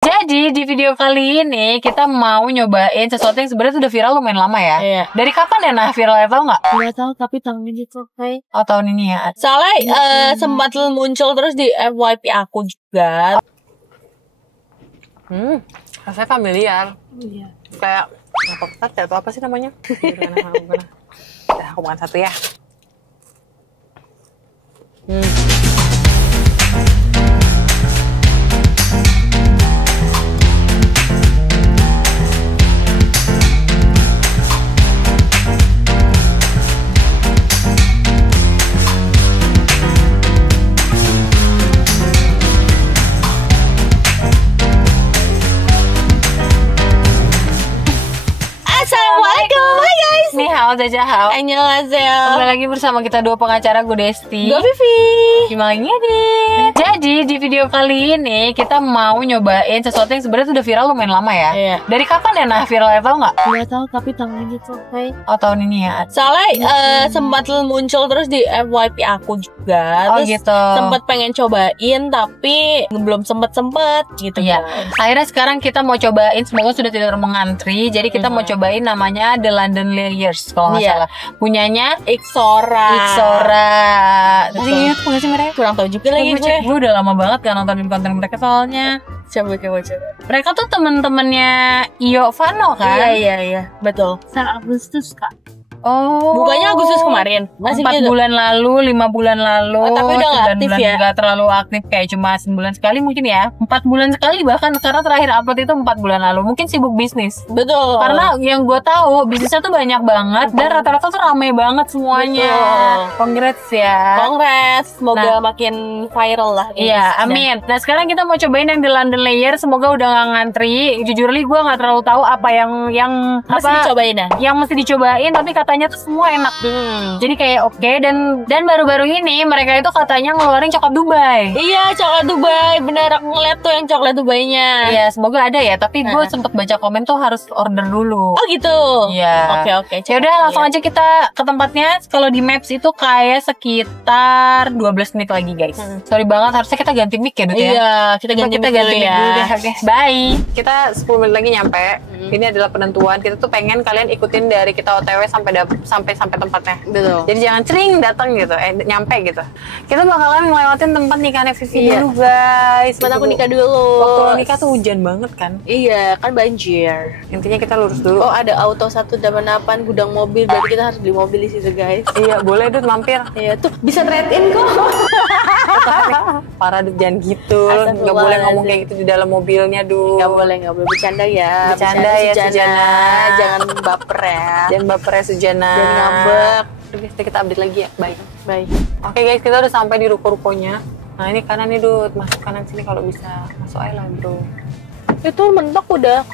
Jadi di video kali ini kita mau nyobain sesuatu yang sebenarnya udah viral lumayan lama ya. Iya. Dari kapan ya nah viralnya, tau nggak? Nggak tahu, tapi tahun ini tuh kayak Oh, tahun ini ya. soalnya sempat muncul terus di FYP aku juga. Rasanya familiar. Iya. Kayak apa ketat atau apa sih namanya? Aku makan satu ya. Assalamualaikum, hai guys. Nih hao jajahao. Annyeonghaseyo. Kembali lagi bersama kita dua pengacara, gue Desti. Gue Vivi. Gimana deh? Jadi di video kali ini kita mau nyobain sesuatu yang sebenarnya udah viral lumayan lama ya. Iya. Dari kapan ya nah viralnya, tau nggak? Nggak tahu, tapi tahun ini tuh kayak Oh, tahun ini ya. soalnya sempat muncul terus di FYP aku juga. Oh Terus gitu. sempat pengen cobain tapi belum sempet gitu. Iya. guys. Akhirnya sekarang kita mau cobain, semoga sudah tidak mengantri. Jadi kita mau cobain namanya The London Layers kalau nggak Iya. salah. Punyanya Ixora. Ixora. Betul. Tadi ingat nggak sih mereka? Kurang tahu juga lagi gue. Gue udah lama banget kan nontonin konten mereka soalnya. Coba. Mereka tuh temen-temennya Iyo Vano kan? Iya. Betul. Agustus Kak. Oh. Bukannya Agustus kemarin. Masih 4 gitu. bulan lalu, 5 bulan lalu. Oh, tapi udah nggak 9 aktif bulan ya? Nggak terlalu aktif, kayak cuma sebulan sekali mungkin ya. 4 bulan sekali bahkan, karena terakhir upload itu 4 bulan lalu. Mungkin sibuk bisnis. Betul. Karena yang gue tahu bisnisnya tuh banyak banget dan rata-rata tuh rame banget semuanya. Betul. Congrats ya. Kongres, semoga Nah. makin viral lah. guys. Iya, amin. Nah sekarang kita mau cobain yang di London Layer. Semoga udah nggak ngantri. Jujur li gue nggak terlalu tahu apa yang Masih apa dicobain ya? yang mesti dicobain. Tapi katanya tuh semua enak. Jadi kayak oke. Dan baru-baru ini mereka itu katanya ngeluarin coklat Dubai. Iya, coklat Dubai. Bener, aku ngeliat tuh yang coklat Dubai-nya. Iya, semoga ada ya. Tapi gue sempet baca komen tuh harus order dulu. Oh gitu? Iya. Oke. Ya udah langsung aja kita ke tempatnya. Kalau di Maps itu kayak sekitar 12 menit lagi guys. Sorry banget, harusnya kita ganti mic ya Dut ya. Iya, kita ganti mic dulu mic ya. dulu deh. Oke, bye. Kita 10 menit lagi nyampe. Ini adalah penentuan. Kita tuh pengen kalian ikutin dari kita OTW sampai tempatnya. Betul. Jadi jangan cering datang gitu, nyampe gitu. Kita bakalan ngelewatin tempat nikahnya Vivi Iya. dulu guys. Tempat aku nikah dulu. Waktu lo nikah tuh hujan banget kan. Iya, kan banjir. Intinya kita lurus dulu. Oh, ada auto 188 gudang mobil. Berarti kita harus beli mobil di situ, guys. Iya, boleh Dut mampir. Iya, tuh bisa trade-in kok. Parah Dut, jangan gitu. Nggak boleh ngomong kayak gitu di dalam mobilnya Dut. Nggak boleh bercanda ya. Bercanda ya, Sujana. Jangan baper ya. Jangan baper ya Sujana. Jangan ngambek. Udah guys, kita update lagi ya. Bye. Baik. Oke guys, kita udah sampai di ruko-rukonya. Nah ini kanan nih Dut, masuk kanan sini kalau bisa. Masuk aja lah bro. Itu mentok udah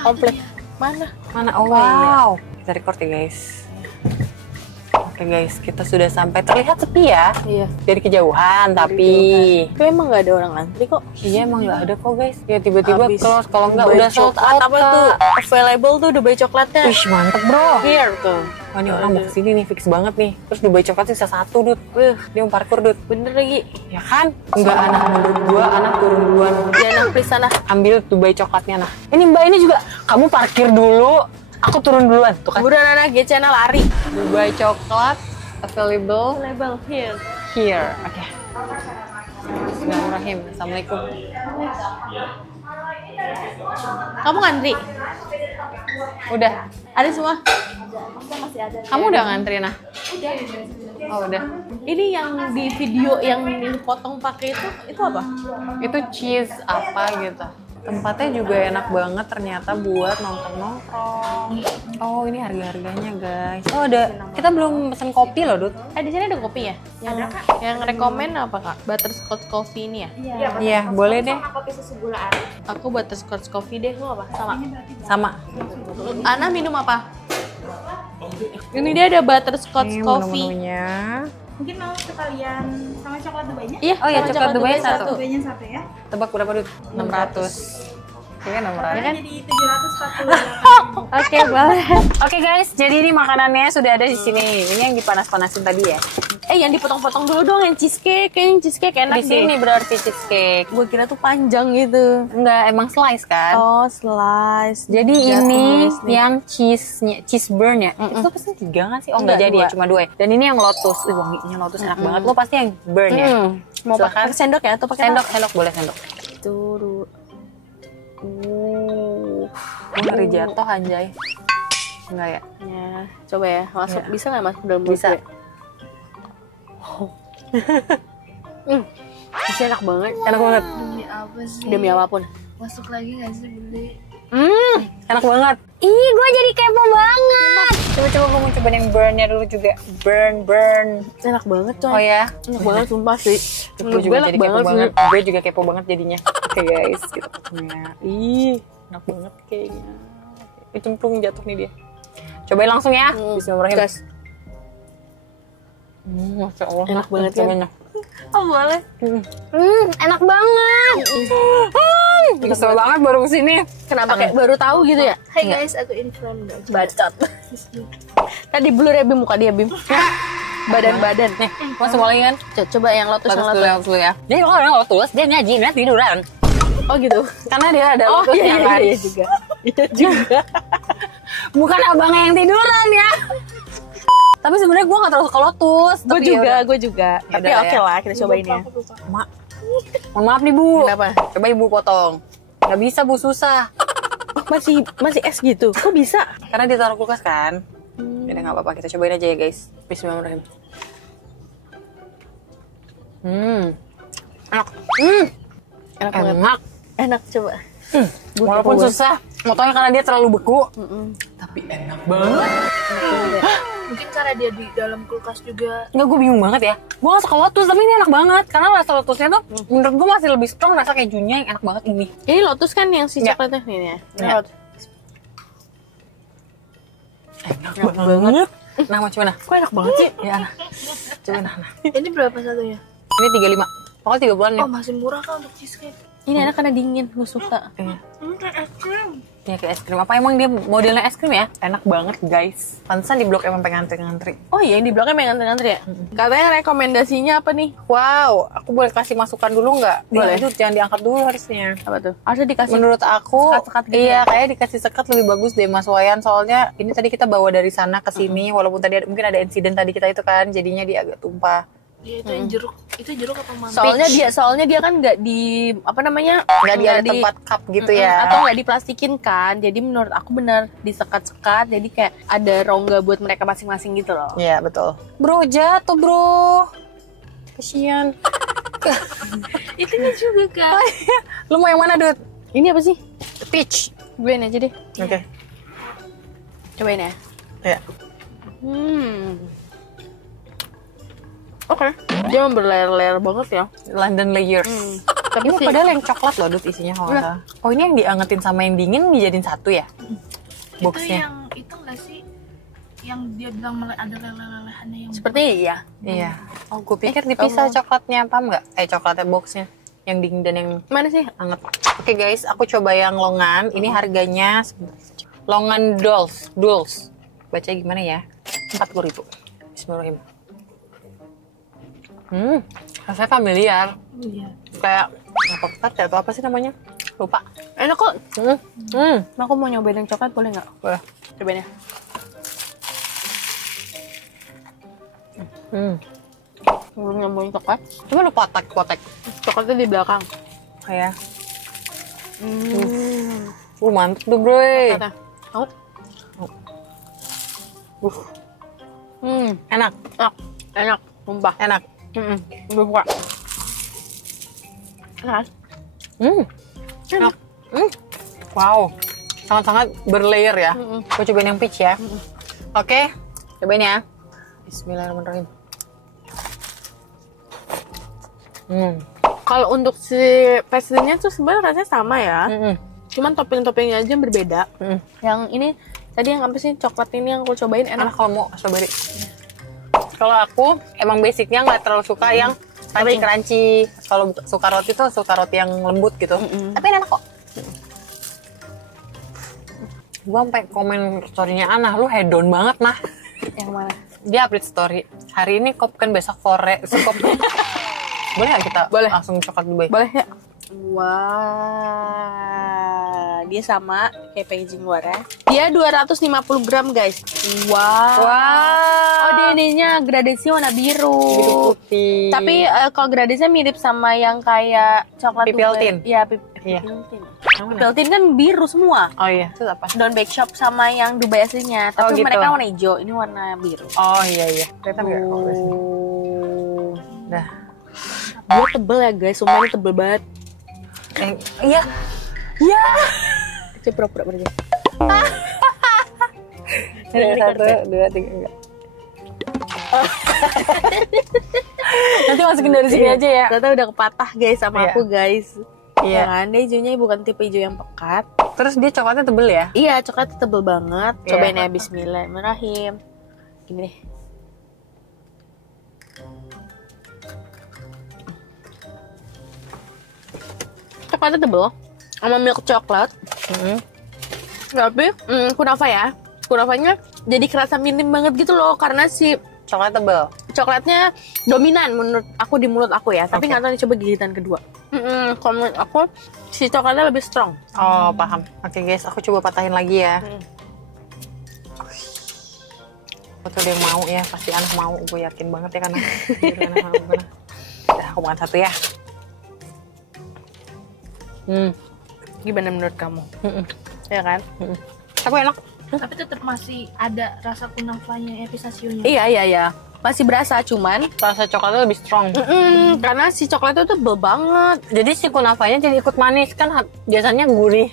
komplit. Mana? Mana? Oh wow. Kita record ya guys. Oke guys, kita sudah sampai. Terlihat sepi ya. Iya. Dari kejauhan tapi. Tapi emang nggak ada orang antri kok. Iya emang nggak ada kok guys. Ya tiba-tiba Habis close. Kalau nggak Dubai udah sold out. apa tuh? Available tuh Dubai coklatnya. Wih mantep bro. Here tuh. Wah ini orang mau kesini nih, fix banget nih. Terus Dubai coklat sisa 1 Dut. Dia mau parkur Dut. Bener lagi. Ya kan? Enggak, anak mundur dua, anak turun duluan. Ya nah, please sana. Ambil Dubai coklatnya nah. Ini mbak ini juga, kamu parkir dulu, aku turun duluan. Tuh kan. Udah anak GC-nya lari. Dubai coklat available Available here. here. Oke. Bismillahirrahmanirrahim. Assalamualaikum. Kamu ngantri? Udah. Ada semua? Kamu udah ngantri nah? Oh udah. Ini yang di video yang dipotong pakai itu apa? Itu cheese apa gitu. Tempatnya juga enak banget ternyata buat nongkrong-nongkrong. Oh ini harga-harganya guys. Oh ada, kita belum pesen kopi loh Dut. Di sini ada kopi ya? Yang rekomen apa Kak? Butterscotch coffee ini ya? Iya boleh deh. Kopi susu gula aren. Aku butterscotch coffee deh, lu apa? Sama. Sama. Ana minum apa? Ini dia ada butterscotch Ini coffee. menu-menunya. Mungkin mau sekalian sama coklat Dubai-nya? Iya, Oh iya, sama coklat Dubai satu. Dubai-nya satu ya. Tebak berapa Dut? 600. Iya 600. kan? Jadi 748. Oke, boleh. Oke guys, jadi ini makanannya sudah ada di sini. Ini yang dipanas-panasin tadi ya. yang dipotong-potong dulu dong, yang cheesecake. Kayaknya yang cheesecake enak Di sini berarti cheesecake. Gue kira tuh panjang gitu. Enggak, emang slice kan? Oh, slice. Jadi ini yang cheese burn ya. Itu pesen 3 kan sih? Oh enggak jadi 2. ya, cuma 2 ya. Dan ini yang lotus. Wanginya lotus enak banget. Lo pasti yang burn ya. Mau pakai sendok ya atau pakai Sendok boleh sendok. Tuh. Gue ngeri jatuh anjay. Enggak ya? Ya, coba ya. Masuk bisa nggak masuk dalam mulut Bisa. gue? Bisa enak banget. Enak banget. Demi apa sih? Demi apapun. Masuk lagi nggak sih beli? Enak banget. Ih, gue jadi kepo banget. Coba gue mau coba yang burnnya dulu juga. Burn. Enak banget coy. Oh ya? Enak banget sumpah sih. Gue juga jadi kepo banget. Gue juga kepo banget jadinya. Oke guys, kita punya. Ih, enak banget kayaknya. Cemplung jatuh nih dia. Cobain langsung ya. Bismillahirrahmanirrahim. Gas. Masya Allah. Enak banget kan? Cobain. Oh boleh. Enak banget. Kesel banget baru kesini. Kenapa kayak baru tahu gitu ya? Hai guys, aku influencer dong. Bacot. Tadi blur ya Bim, muka dia Bim. Badan-badan. Nih, masuk lagi kan? Coba yang lotus yang Lotus lotus. dulu ya. Jadi kalau orang lotus, dia ngaji, dia tiduran. Oh gitu. Karena dia ada Oh lotusnya kan. iya juga. Iya juga. Bukan abangnya yang tiduran ya. Tapi sebenarnya gue gak terlalu suka lotus. Gue Tapi juga. Tapi Yaudah, oke ya. lah kita cobain ya. Mak, mohon maaf nih Bu. Kenapa? Coba Ibu potong. Gak bisa Bu, susah. Oh, masih es gitu. Kok bisa? Karena ditaruh kulkas kan. Jadi gak apa-apa, kita cobain aja ya guys. Bismillahirrahmanirrahim. Enak. Enak banget. Enak. Enak coba. Walaupun susah. Motongnya karena dia terlalu beku. Tapi enak banget. Mungkin karena dia di dalam kulkas juga. Enggak, gue bingung banget ya. Gue gak suka lotus, tapi ini enak banget. Karena rasa lotusnya tuh menurut gue masih lebih strong rasa kejunya yang enak banget ini. Ini lotus kan yang si Ya. coklatnya ini ya. Ya. Enak banget. Nah, mau coba nah. Kok enak banget sih? Ya, nah. Coba nah. Ini berapa satunya? Ini 35. Pokoknya 3 bulan ya. Oh masih murah kan untuk cheesecake. Ini enak karena dingin, gue suka. Iya. Kayak es krim. Iya, kayak es krim. Apa emang dia modelnya es krim ya? Enak banget guys. Pantesan di blok emang pengen ngantri-ngantri. Oh iya, yang di blognya pengen ngantri ya? Katanya rekomendasinya apa nih? Wow, aku boleh kasih masukan dulu nggak? Boleh. Itu jangan diangkat dulu harusnya. Apa tuh? Harusnya dikasih Menurut aku, sekat-sekat gitu iya ya? kayak dikasih sekat lebih bagus deh Mas Wayan. Soalnya ini tadi kita bawa dari sana ke sini, walaupun tadi mungkin ada insiden tadi kita itu kan, jadinya dia agak tumpah. Iya itu yang jeruk. Itu jeruk apa mangga? Soalnya dia kan nggak di apa namanya? Nggak di ada tempat cup gitu ya. Atau nggak diplastikin kan? Jadi menurut aku benar disekat-sekat. Jadi kayak ada rongga buat mereka masing-masing gitu loh. Iya betul. Bro jatuh bro. Kasian. Itunya juga kan. Lu mau yang mana Dut? Ini apa sih? Peach. Gue aja deh. Oke. Cobain ya. Ya. Oke. Dia berlayer-layer banget ya. London layers. Tapi Ini sih padahal yang coklat loh Dut isinya kalau nggak salah. Oh ini yang diangetin sama yang dingin dijadiin satu ya? Itu Boxnya. yang itu nggak sih? Yang dia bilang ada leleh-lelehannya yang seperti iya. Iya. Oh, gue pikir dipisah coklatnya, paham nggak? Coklatnya boxnya. Yang dingin dan yang Mana sih? hangat. Oke guys, aku coba yang longan. Ini harganya longan dolls. Baca gimana ya? 40.000. Bismillahirrahmanirrahim. Rasanya familiar. Iya. Kayak apa atau apa sih namanya? Lupa. Enak kok. Hmm. Aku mau nyobain yang coklat boleh nggak? Boleh. Cobain ya. Belum nyobain coklat. Cuma lu kotak. Coklatnya di belakang. Kayak. Mantep tuh bro. Coklatnya. Mau? Enak. Enak. Sumpah. Enak. Gue buka. Enak. Enak. Wow. Sangat-sangat berlayer ya. Gue cobain yang peach ya. Oke. Cobain ya. Bismillahirrahmanirrahim. Kalau untuk si pastry-nya tuh sebenarnya rasanya sama ya. Cuman topping-toppingnya aja yang berbeda. Yang ini tadi yang apa sih coklat ini yang aku cobain Enak enak. kalau mau strawberry. Kalau aku emang basicnya nggak terlalu suka yang crunchy. Kalau suka roti tuh suka roti yang lembut gitu. Tapi enak kok. Gue sampai komen story-nya Ana, lu hedon banget nah. Yang mana? Dia update story. Hari ini kop kan, besok sore sekop. Boleh nggak kita Boleh. langsung coklat Dubai? Boleh ya? Wah, dia sama kayak packaging luarnya. Dia 250 gram guys. Wow. Oh, dia ininya gradasinya warna biru. Biru putih. Tapi kalau gradasinya mirip sama yang kayak coklat Pipiltin. Iya, Iya. Pipiltin. Pipiltin kan biru semua. Oh iya, itu apa? Down Bake Shop sama yang Dubai aslinya. Tapi Oh, gitu. mereka warna hijau, ini warna biru. Oh iya. Kelihatan nggak kalau di sini? Dah. Dia tebel ya guys, sumpah ini tebel banget. Iya. Iya. Coba pura-pura berarti. Satu, dua, tiga, enggak. Nanti masukin dari sini aja ya. Ternyata udah kepatah guys sama Iya. aku guys. Iya. Ya kan, dia hijaunya bukan tipe hijau yang pekat. Terus dia coklatnya tebel ya? Iya, coklatnya tebel banget. Iya. Cobain ya, bismillahirrahmanirrahim. Gini deh. Coklatnya tebel sama milk coklat. Tapi kunafa ya. Kunafanya jadi kerasa minim banget gitu loh karena si Coklat tebel. coklatnya dominan menurut aku di mulut aku ya. Tapi Oke. nggak tahu nih, coba gigitan kedua. Kalau menurut aku si coklatnya lebih strong. Oh, paham. Oke guys, aku coba patahin lagi ya. Betul dia mau ya, pasti anak mau. Gue yakin banget ya karena anak mau bener. Udah, aku makan satu ya. Gimana menurut kamu? Ya kan? Tapi enak. Tapi tetap masih ada rasa kunafanya, pistasionya. Iya. Masih berasa cuman Rasa coklatnya lebih strong. karena si coklatnya tuh tebel banget. Jadi si kunafanya jadi ikut manis kan biasanya gurih,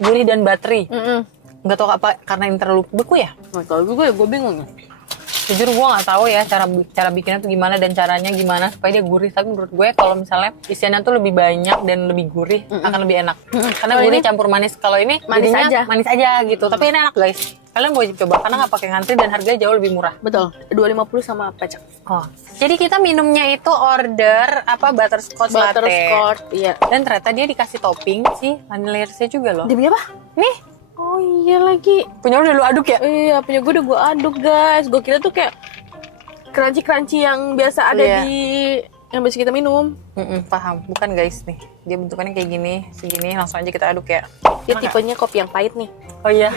gurih dan bateri. Nggak tahu apa karena ini terlalu beku ya. Nggak tahu juga ya, gue bingung. Jujur gue nggak tahu ya cara bikinnya tuh gimana dan caranya gimana supaya dia gurih. Tapi menurut gue kalau misalnya isiannya tuh lebih banyak dan lebih gurih akan lebih enak. Karena Kalau gurih ini campur manis. Kalau ini manis jadinya aja. manis aja gitu. Tapi ini enak guys. Kalian wajib coba karena nggak pakai ngantri dan harganya jauh lebih murah. Betul, 250 sama pecak. Oh, jadi kita minumnya itu order apa butterscotch latte. Butterscotch, iya. Dan ternyata dia dikasih topping si vanillairsnya juga loh. Demi apa? Nih, Oh iya lagi. punya udah lu aduk ya? Iya, punya gue udah gue aduk guys. Gue kira tuh kayak crunchy yang biasa ada Iya. di yang biasa kita minum. Paham. Bukan guys nih. Dia bentukannya kayak gini, segini. Langsung aja kita aduk ya. Dia tipenya kopi yang pahit nih. Oh iya.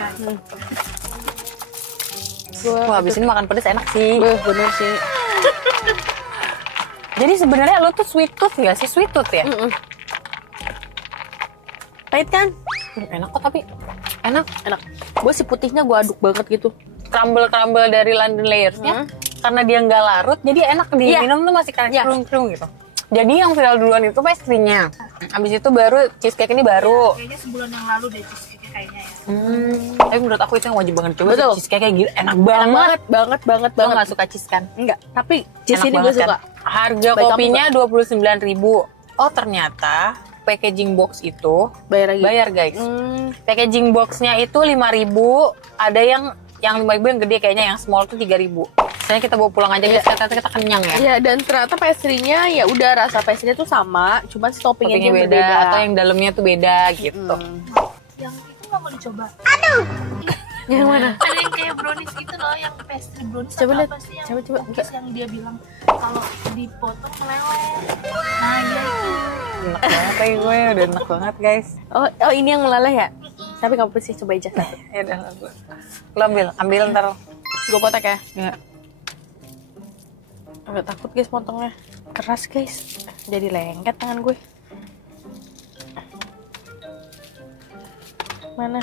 Gua Wah, abis ini makan pedes enak sih. bener sih. Jadi sebenarnya lo tuh sweet tooth nggak sih? Sweet tooth ya? Pahit kan? Enak kok tapi. Enak. Enak. Gue si putihnya gue aduk banget gitu. Crumble dari London Layers-nya. Karena dia nggak larut, jadi enak Iya. diminum tuh masih kayak Iya. kerung gitu. Jadi yang viral duluan itu pastry-nya. Abis itu baru cheesecake ini baru. Kayaknya sebulan yang lalu deh cheesecake kayaknya ya. Tapi menurut aku itu yang wajib banget coba. Betul. Cheesecake kayak gila, enak banget. banget. Lo nggak suka cheese kan? Enggak, tapi cheese Enak ini gue banget suka. kan? Harga Baik, kopinya 29.000. Oh ternyata packaging box itu Bayar lagi. bayar guys. Packaging boxnya itu 5.000. Ada yang 5.000 yang gede kayaknya, yang small tuh 3.000. Misalnya kita bawa pulang aja guys, ternyata kita kenyang ya. Iya, dan ternyata pastry-nya ya udah rasa pastry-nya tuh sama, cuman si toppingnya Toppingnya aja beda, berbeda. atau yang dalamnya tuh beda gitu. Yang itu nggak mau dicoba. Yang mana? Ada yang kayak brownies gitu loh, yang pastry brownies. Coba atau lihat. apa sih yang Coba. cookies yang dia bilang kalau dipotong meleleh. Nah iya itu. Enak banget kayak gue, udah enak banget guys. Oh ini yang meleleh ya? Tapi kamu sih coba aja satu. Ya udah, lo ambil ntar. Gue kotak ya? Ya. Agak takut guys potongnya. Keras guys. Jadi lengket tangan gue. Mana?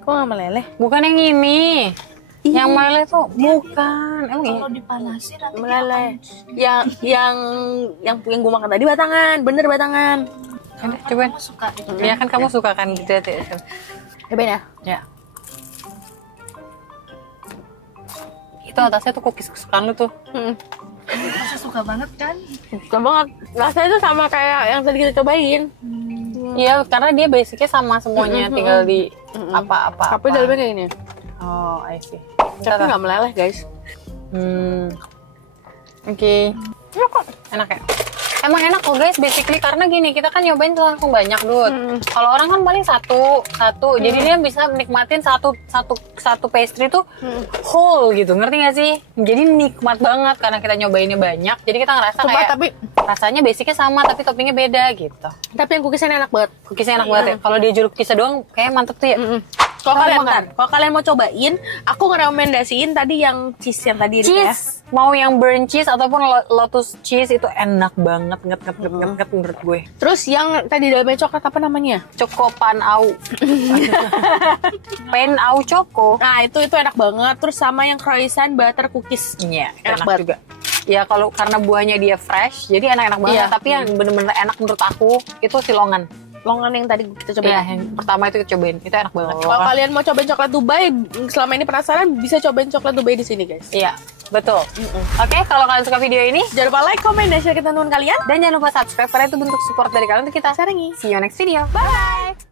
Kok gak meleleh? Bukan yang ini. Yang meleleh tuh bukan. Emang iya? Kalau dipanasin nanti dia Meleleh. akan- Yang gue makan tadi batangan, bener batangan. Coba. Kamu suka itu. Ya kan kamu suka kan gitu ya. Cobain ya. Ya. Itu atasnya tuh cookies kesukaan lu tuh. Masa suka banget kan? Suka banget. Rasanya tuh sama kayak yang tadi kita cobain. Iya, karena dia basicnya sama semuanya, tinggal di apa-apa. Tapi dalamnya kayak gini. Oh, I see. Tapi nggak meleleh guys. Oke. Enak kok. Enak ya? Emang enak kok guys, basically karena gini, kita kan nyobain tuh langsung banyak Dut. Kalau orang kan paling satu. Jadi dia bisa nikmatin satu pastry tuh whole gitu, ngerti gak sih? Jadi nikmat banget karena kita nyobainnya banyak. Jadi kita ngerasa Sumpah, kayak tapi rasanya basicnya sama tapi toppingnya beda gitu. tapi yang cookiesnya enak banget. Cookiesnya enak banget ya. Kalau dia jeruk cookiesnya doang kayak mantep tuh ya. Kalau Kita kalian makan. kalau kalian mau cobain, aku ngerekomendasiin tadi yang cheese yang tadi itu ya. Cheese, mau yang burnt cheese ataupun lotus cheese itu enak banget, nget menurut gue. Terus yang tadi dalamnya coklat apa namanya? Choco pan au. Pen au choco. Nah, itu enak banget. Terus sama yang croissant butter cookies. Iya, Enak enak banget. juga. Ya kalau karena buahnya dia fresh, jadi enak-enak banget. Iya. Tapi yang bener-bener enak menurut aku itu si longan. Longan yang tadi kita cobain. Iya, yang pertama itu kita cobain. Itu enak banget. Kalau kalian mau cobain coklat Dubai, selama ini penasaran bisa cobain coklat Dubai di sini, guys. Iya, betul. Oke, kalau kalian suka video ini, Jangan lupa like, comment, dan share ke teman-teman kalian. dan jangan lupa subscribe karena itu bentuk support dari kalian untuk kita. Sarangi. See you next video. Bye.